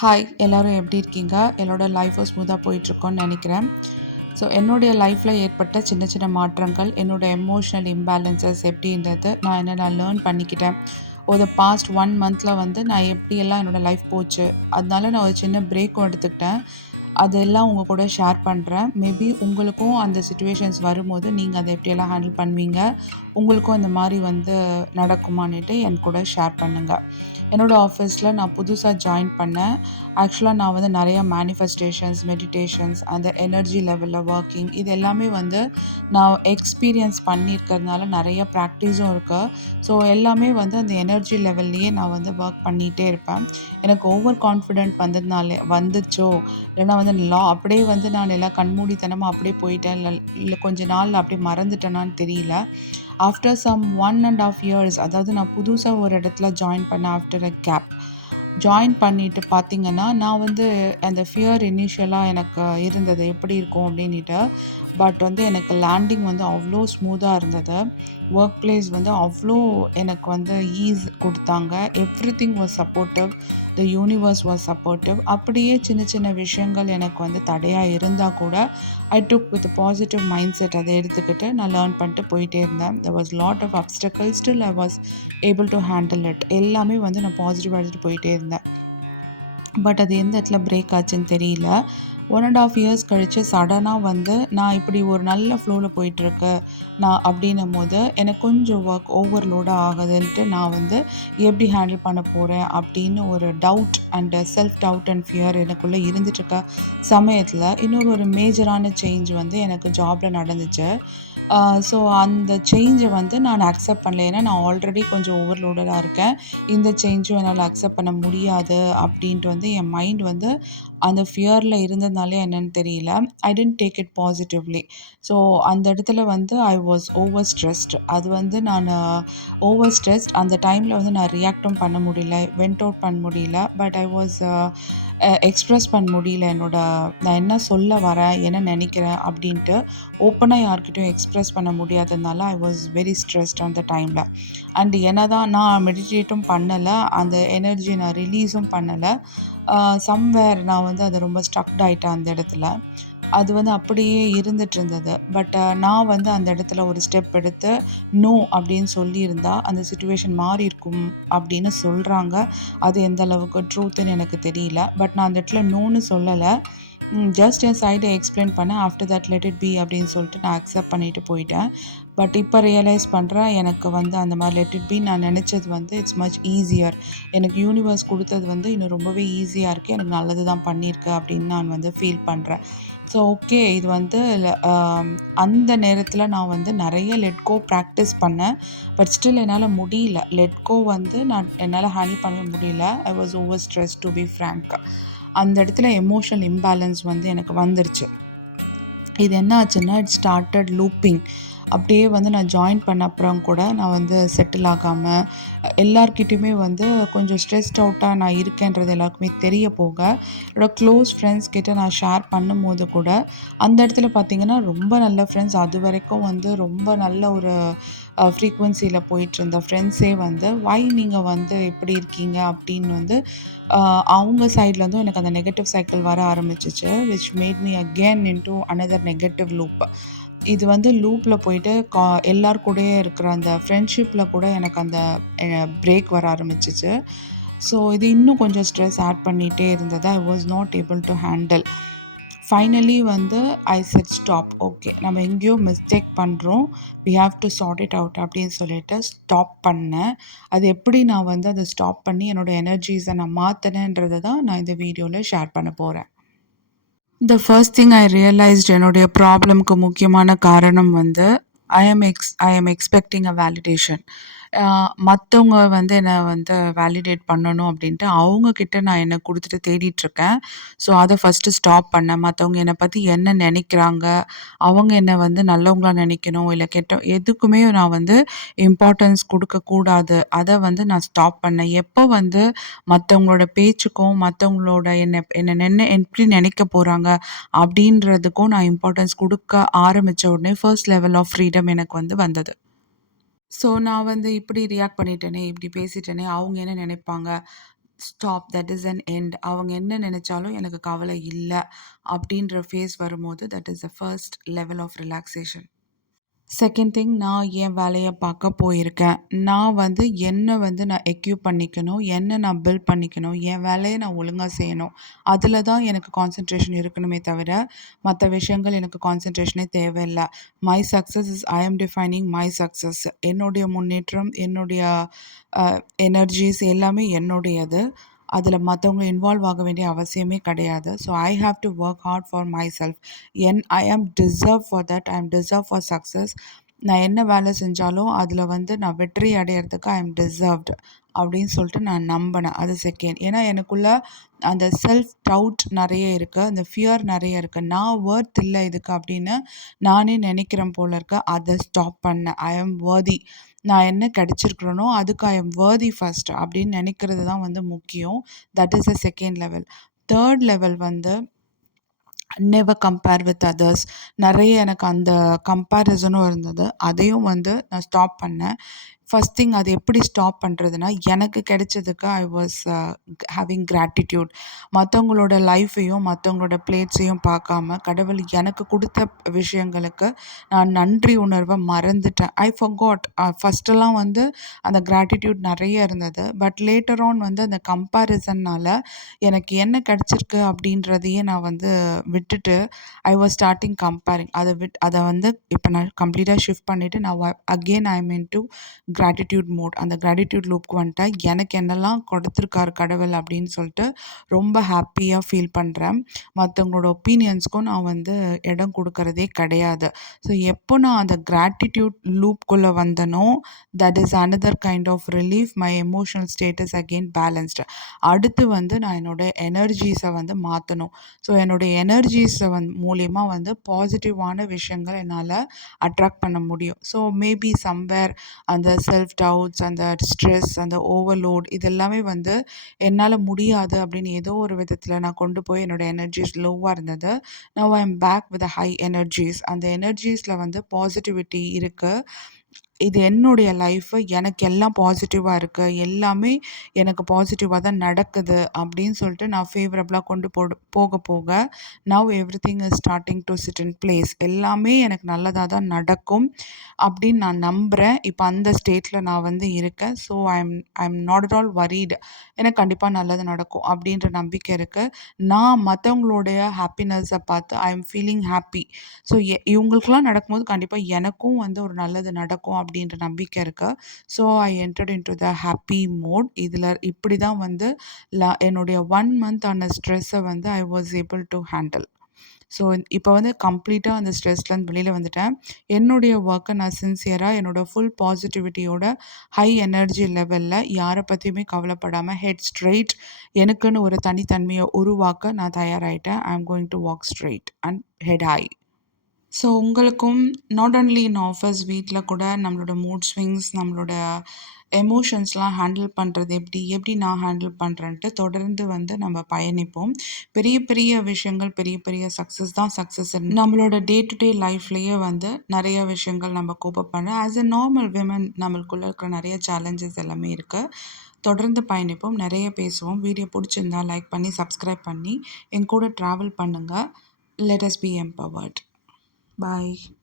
Hi எல்லோரும் எப்படி இருக்கீங்க? என்னோட லைஃப்பும் ஸ்மூத்தாக போயிட்டுருக்கோன்னு நினைக்கிறேன். ஸோ என்னுடைய லைஃப்பில் ஏற்பட்ட சின்ன சின்ன மாற்றங்கள், என்னோட எமோஷனல் இம்பேலன்சஸ் எப்படின்றது நான் லேர்ன் பண்ணிக்கிட்டேன். ஒரு பாஸ்ட் 1 மந்த்தில் வந்து நான் எப்படியெல்லாம் என்னோடய லைஃப் போச்சு. அதனால நான் ஒரு சின்ன பிரேக்கும் எடுத்துக்கிட்டேன். அதெல்லாம் உங்க கூட ஷேர் பண்ணுறேன். மேபி உங்களுக்கும் அந்த சிச்சுவேஷன்ஸ் வரும்போது நீங்கள் அதை எப்படியெல்லாம் ஹேண்டில் பண்ணுவீங்க? உங்களுக்கும் இந்த மாதிரி வந்து நடக்குமான்னுட்டு என் கூட ஷேர் பண்ணுங்கள். என்னோடய ஆஃபீஸில் நான் புதுசாக ஜாயின் பண்ணேன். ஆக்சுவலாக நான் வந்து நிறைய மேனிஃபெஸ்டேஷன்ஸ், மெடிடேஷன்ஸ், அந்த எனர்ஜி லெவலில் ஒர்க்கிங் இது எல்லாமே வந்து நான் எக்ஸ்பீரியன்ஸ் பண்ணியிருக்கிறதுனால நிறைய ப்ராக்டிஸும் இருக்குது. ஸோ எல்லாமே வந்து அந்த எனர்ஜி லெவல்லையே நான் வந்து ஒர்க் பண்ணிகிட்டே இருப்பேன். எனக்கு ஓவர் கான்ஃபிடென்ட் வந்துச்சோ இல்லைனா வந்து அப்படியே வந்து நான் எல்லாம் கண்மூடித்தனமாக அப்படியே போயிட்டேன். இல்லை கொஞ்ச நாள் அப்படியே மறந்துட்டேனான்னு தெரியல. ஆஃப்டர் சம் 1.5 இயர்ஸ், அதாவது நான் புதுசாக ஒரு இடத்துல ஜாயின் பண்ணேன். ஆஃப்டர் அ கேப் ஜாயின் பண்ணிட்டு பார்த்தீங்கன்னா, நான் வந்து அந்த ஃபியர் இனிஷியலாக எனக்கு இருந்தது. எப்படி இருக்கும் அப்படின்னுட்டு. பட் வந்து எனக்கு லேண்டிங் வந்து அவ்வளோ ஸ்மூத்தாக இருந்தது. ஒர்க் பிளேஸ் வந்து அவ்வளோ எனக்கு வந்து ஈஸ் கொடுத்தாங்க. Everything was supportive. The universe was supportive. அப்படியே சின்ன சின்ன விஷயங்கள் எனக்கு வந்து தடையாக இருந்தால் கூட I took with positive mind set அதை எடுத்துக்கிட்டு நான் லேர்ன் பண்ணிட்டு போயிட்டே இருந்தேன். There was lot of obstacles, still I was able to handle it. எல்லாமே வந்து நான் பாசிட்டிவ் எடுத்துகிட்டு போயிட்டே இருந்தேன். பட் அது எந்த இடத்துல பிரேக் ஆச்சுன்னு தெரியல. 1.5 இயர்ஸ் கழித்து சடனாக வந்து நான் இப்படி ஒரு நல்ல ஃப்ளோவில் போயிட்டுருக்கு நான் அப்படின்னும்போது எனக்கு கொஞ்சம் ஒர்க் ஓவர்லோடாக ஆகுதுன்ட்டு நான் வந்து எப்படி ஹேண்டில் பண்ண போகிறேன் அப்படின்னு ஒரு doubt and self doubt and fear எனக்குள்ளே இருந்துகிட்ருக்க சமயத்தில் இன்னொரு மேஜரான சேஞ்ச் வந்து எனக்கு ஜாபில் நடந்துச்சு. ஸோ அந்த சேஞ்சை வந்து நான் அக்செப்ட் பண்ணல. ஏன்னா நான் ஆல்ரெடி கொஞ்சம் ஓவர்லோடடாக இருக்கேன். இந்த சேஞ்சும் என்னால் அக்செப்ட் பண்ண முடியாது அப்படின்ட்டு வந்து என் மைண்ட் வந்து அந்த ஃபியரில் இருந்ததுனாலே என்னன்னு தெரியல. I didn't take it positively. So அந்த இடத்துல வந்து ஐ வாஸ் ஓவர் ஸ்ட்ரெஸ்ட். அது வந்து நான் ஓவர் ஸ்ட்ரெஸ்ட் அந்த டைமில் வந்து நான் ரியாக்டும் பண்ண முடியல, வென்ட் அவுட் பண்ண முடியல. பட் ஐ வாஸ் எக்ஸ்ப்ரெஸ் பண்ண முடியல நான் என்ன சொல்ல வரேன், என்ன நினைக்கிறேன் அப்படின்ட்டு ஓப்பனாக யார்கிட்டையும் எக்ஸ்ப்ரெஸ் பண்ண முடியாததுனால ஐ வாஸ் வெரி ஸ்ட்ரெஸ்ட் அந்த டைமில். அண்ட் என்ன தான் நான் மெடிடேட்டும் பண்ணலை, அந்த எனர்ஜியை நான் ரிலீஸும் பண்ணலை. சம்வேர் நான் வந்து அது ரொம்ப ஸ்டக்ட் ஆகிட்டேன் அந்த இடத்துல. அது வந்து அப்படியே இருந்துட்டு இருந்தது. பட் நான் வந்து அந்த இடத்துல ஒரு ஸ்டெப் எடுத்து நோ அப்படின்னு சொல்லியிருந்தா அந்த சிச்சுவேஷன் மாறி இருக்கும் அப்படின்னு சொல்கிறாங்க. அது எந்த அளவுக்கு ட்ரூத்துன்னு எனக்கு தெரியல. பட் நான் அந்த இடத்துல நோன்னு சொல்லலை. ஜஸ்ட் என் சைடை எக்ஸ்பிளைன் பண்ணேன். After that let it be அப்படின்னு சொல்லிட்டு நான் அக்செப்ட் பண்ணிட்டு போயிட்டேன். பட் இப்போ ரியலைஸ் பண்ணுறேன், எனக்கு வந்து அந்த மாதிரி லெட் இட் பி நான் நினச்சது வந்து இட்ஸ் மச் ஈஸியர். எனக்கு யூனிவர்ஸ் கொடுத்தது வந்து இன்னும் ரொம்பவே ஈஸியாக இருக்குது. எனக்கு நல்லது தான் பண்ணியிருக்கு அப்படின்னு நான் வந்து ஃபீல் பண்ணுறேன். ஸோ ஓகே, இது வந்து அந்த நேரத்தில் நான் வந்து நிறைய லெட் கோ ப்ராக்டிஸ் பண்ணேன். பட் ஸ்டில் என்னால் முடியல. லெட் கோ வந்து என்னால் ஹேண்டில் பண்ணவே முடியல. I was over stress to be frank. அந்த இடத்துல எமோஷனல் இம்பேலன்ஸ் வந்து எனக்கு வந்துருச்சு. இது என்ன ஆச்சுன்னா, இட் ஸ்டார்டட் லூப்பிங். அப்படியே வந்து நான் ஜாயின் பண்ண அப்புறம் கூட நான் வந்து செட்டில் ஆகாமல் எல்லார்கிட்டையுமே வந்து கொஞ்சம் ஸ்ட்ரெஸ்ட் அவுட்டாக நான் இருக்கேன்றது எல்லாருக்குமே தெரிய போக, என்னோடய க்ளோஸ் ஃப்ரெண்ட்ஸ் கிட்ட நான் ஷேர் பண்ணும்போது கூட அந்த இடத்துல பார்த்திங்கன்னா ரொம்ப நல்ல ஃப்ரெண்ட்ஸ், அது வரைக்கும் வந்து ரொம்ப நல்ல ஒரு ஃப்ரீக்குவென்சியில் போயிட்டுருந்த ஃப்ரெண்ட்ஸே வந்து வை நீங்கள் வந்து இப்படி இருக்கீங்க அப்படின்னு வந்து அவங்க சைட்லேருந்தும் எனக்கு அந்த நெகட்டிவ் சைக்கிள் வர ஆரம்பிச்சிச்சு. Which made me again into another negative loop. இது வந்து லூப்பில் போயிட்டு எல்லார் கூடயே இருக்கிற அந்த ஃப்ரெண்ட்ஷிப்பில் கூட எனக்கு அந்த பிரேக் வர ஆரம்பிச்சிச்சு. ஸோ இது இன்னும் கொஞ்சம் ஸ்ட்ரெஸ் ஆட் பண்ணிகிட்டே இருந்தது. I was not able to handle. Finally வந்து ஐ செட் ஸ்டாப். ஓகே, நம்ம எங்கேயோ மிஸ்டேக் பண்ணுறோம், we have to sort it out அப்படின்னு சொல்லிட்டு ஸ்டாப் பண்ணேன். அது எப்படி நான் வந்து அதை ஸ்டாப் பண்ணி என்னோடய எனர்ஜிஸை நான் மாற்றினேன்றதை தான் நான் இந்த வீடியோவில் ஷேர் பண்ண போகிறேன். The first thing I realised, என்னுடைய ப்ராப்ளம்க்கு முக்கியமான காரணம் வந்து I am expecting a validation. மற்றவங்க வந்து என்னை வந்து வேலிடேட் பண்ணணும் அப்படின்ட்டு அவங்கக்கிட்ட நான் என்னை கொடுத்துட்டு தேடிட்டுருக்கேன். ஸோ அதை ஃபஸ்ட்டு ஸ்டாப் பண்ணேன். மற்றவங்க என்னை பற்றி என்ன நினைக்கிறாங்க, அவங்க என்னை வந்து நல்லவங்களா நினைக்கணும் இல்லை எதுக்குமே நான் வந்து இம்பார்ட்டன்ஸ் கொடுக்கக்கூடாது. அதை வந்து நான் ஸ்டாப் பண்ணேன். எப்போ வந்து மற்றவங்களோட பேச்சுக்கும் மற்றவங்களோட என்ன எப்படி நினைக்க போகிறாங்க அப்படின்றதுக்கும் நான் இம்பார்ட்டன்ஸ் கொடுக்க ஆரம்பித்த உடனே ஃபர்ஸ்ட் லெவல் ஆஃப் ஃப்ரீடம் எனக்கு வந்து வந்தது. ஸோ நான் வந்து இப்படி ரியாக்ட் பண்ணிட்டேனே, இப்படி பேசிட்டேனே, அவங்க என்ன நினைப்பாங்க? Stop, that is an end. அவங்க என்ன நெனச்சாலும் எனக்கு கவலை இல்ல. அப்படின்ற ஃபேஸ் வரும்போது, that is the first level of relaxation. Second thing, நான் என் வேலைய பார்க்க போயிருக்கேன். நான் வந்து என்ன வந்து நான் எக்யூப் பண்ணிக்கணும், என்ன நான் பில்ட் பண்ணிக்கணும், என் வேலைய நான் ஒழுங்கா செய்யணும். அதில தான் எனக்கு கான்சன்ட்ரேஷன் இருக்கணுமே தவிர, மத்த விஷயங்கள் எனக்கு கான்சன்ட்ரேஷனே தேவையில்ல. My success is I am defining my success. என்னுடைய முன்னேற்றம், என்னுடைய அ எனர்ஜீஸ் எல்லாமே என்னுடையது. அதில மத்தவங்க இன்வால்வ் ஆக வேண்டிய அவசியமே கிடையாது. So I have to work hard for myself. I am deserve for that. I am deserve for success. நான் என்ன வேலை செஞ்சாலும் அதில வந்து நான் வெற்றி அடையறதுக்கு ஐ அம் டிசர்வ்ட் அப்படின்னு சொல்லிட்டு நான் நம்பினேன். அது செகண்ட். ஏன்னா எனக்குள்ள அந்த செல்ஃப் டவுட் நெறைய இருக்கு. அந்த ஃபியர் நெறைய இருக்கு. நான் வொர்த் இல்ல இதுக்கு அப்படின்னு நானே நெனைக்கிறேன் போல இருக்கு. அத ஸ்டாப் பண்ணேன். ஐ அம் வொர்தி. நான் என்ன கிடைச்சிருக்கிறேனோ அதுக்கு ஐ அம் வொர்தி ஃபர்ஸ்ட் அப்படின்னு நெனைக்கிறது தான் வந்து முக்கியம். That is the second level. Third level வந்து நெவர் கம்பேர் வித் அதர்ஸ். நெறைய எனக்கு அந்த கம்பேரிசனும் இருந்தது. அதையும் வந்து நான் ஸ்டாப் பண்ணேன். ஃபர்ஸ்ட் திங் அது எப்படி ஸ்டாப் பண்ணுறதுன்னா, எனக்கு கிடைச்சதுக்கு ஐ வாஸ் ஹேவிங் கிராட்டிட்யூட். மத்தவங்களோட லைஃப்பையும், மத்தவங்களோட பிளேட்ஸையும் பார்க்காம, கடவுள் எனக்கு குடுத்த விஷயங்களுக்கு நான் நன்றி உணர்வ மறந்துட்டேன். I forgot. ஃபர்ஸ்ட்டெல்லாம் வந்து அந்த கிராட்டிட்யூட் நெறைய இருந்தது. பட் லேட்டர் ஆன் வந்து அந்த கம்பேரிசன்னால எனக்கு என்ன கிடைச்சிருக்கு அப்படின்றதையே நான் வந்து விட்டுட்டு, ஐ வாஸ் ஸ்டார்ட்டிங் கம்பேரிங். அத வந்து இப்ப நான் கம்ப்ளீட்டா ஷிஃப்ட் பண்ணிட்டு நான் again I am into gratitude mode. அந்த கிராட்டிட்யூட் லூப்க்கு வந்துட்டேன். எனக்கு என்னெல்லாம் கொடுத்துருக்காரு கடவுள் அப்படின்னு சொல்லிட்டு ரொம்ப ஹாப்பியா ஃபீல் பண்றேன். மத்தவங்களோட ஒப்பீனியன்ஸ்க்கும் நான் வந்து இடம் குடுக்கறதே கிடையாது. ஸோ எப்போ நான் அந்த கிராட்டிட்யூட் லூப்குள்ள வந்தனோ, that is another kind of relief. My emotional state is again balanced. அடுத்து வந்து நான் என்னோட எனர்ஜீஸ வந்து மாத்தணும். ஸோ என்னுடைய எனர்ஜீஸ மூலியமா வந்து பாசிட்டிவான விஷயங்கள் என்னால அட்ராக்ட் பண்ண முடியும். ஸோ மேபி சம்வேர் அந்த செல்ஃப் டவுட்ஸ், அந்த ஸ்ட்ரெஸ், அந்த ஓவர்லோட் இது எல்லாமே வந்து என்னால முடியாது அப்படின்னு ஏதோ ஒரு விதத்தில நான் கொண்டு போய் என்னோட எனர்ஜீஸ் லோவா இருந்தது. Now I am back with high energies. அந்த எனர்ஜீஸ்ல வந்து பாசிட்டிவிட்டி இருக்கு. இது என்னுடைய லைஃபு. எனக்கு எல்லாம் பாசிட்டிவா இருக்கு. எல்லாமே எனக்கு பாசிட்டிவா தான் நடக்குது அப்படின்னு சொல்லிட்டு நான் ஃபேவரபிளா கொண்டு போக போக, now everything is starting to sit in place. எல்லாமே எனக்கு நல்லதா தான் நடக்கும் அப்படின்னு நான் நம்புறேன். இப்ப அந்த ஸ்டேட்ல நான் வந்து இருக்கேன். So I am not at all worried. எனக்கு கண்டிப்பா நல்லது நடக்கும் அப்படின்ற நம்பிக்கை இருக்கு. நான் மத்தவங்களுடைய ஹாப்பினஸ பார்த்து ஐ அம் ஃபீலிங் ஹாப்பி. ஸோ இவங்களுக்கெல்லாம் நடக்கும்போது கண்டிப்பா எனக்கும் வந்து ஒரு நல்லது நடக்கும் அப்படின்ற நம்பிக்கை இருக்கு. So I entered into the happy mode. இதில இப்படி தான் வந்து என்னுடைய 1 மந்த் ஆன ஸ்ட்ரெஸ்ஸ வந்து I was able to handle. So இப்போ வந்து கம்ப்ளீட்டா அந்த ஸ்ட்ரெஸ்லேருந்து வெளியில வந்துட்டேன். என்னுடைய ஒர்க்க நான் சின்சியரா என்னோட ஃபுல் பாசிட்டிவிட்டியோட ஹை எனர்ஜி லெவல்ல யார பத்தியுமே கவலைப்படாம ஹெட் ஸ்ட்ரெய்ட் எனக்குன்னு ஒரு தனித்தன்மைய உருவாக்க நான் தயாராயிட்டேன். I am going to walk straight and head high. So உங்களுக்கும் நாட் ஒன்லி இன் ஆஃபீஸ், வீட்ல கூட நம்மளோட மூட் ஸ்விங்ஸ், நம்மளோட எமோஷன்ஸ்லாம் ஹேண்டில் பண்ணுறது எப்படி, எப்படி நான் ஹேண்டில் பண்ணுறேன்ட்டு தொடர்ந்து வந்து நம்ம பயணிப்போம். பெரிய பெரிய விஷயங்கள், பெரிய பெரிய சக்ஸஸ் தான் சக்ஸஸ். நம்மளோட டே டு டே லைஃப்லேயே வந்து நிறைய விஷயங்கள் நம்ம கோப்பப் பண்ண ஆஸ் எ நார்மல் விமன் நம்மளுக்குள்ள இருக்கிற நிறைய சேலஞ்சஸ் எல்லாமே இருக்குது. தொடர்ந்து பயணிப்போம், நிறைய பேசுவோம். வீடியோ பிடிச்சிருந்தா லைக் பண்ணி, சப்ஸ்கிரைப் பண்ணி என் கூட ட்ராவல் பண்ணுங்கள். Let us B empowered. Bye.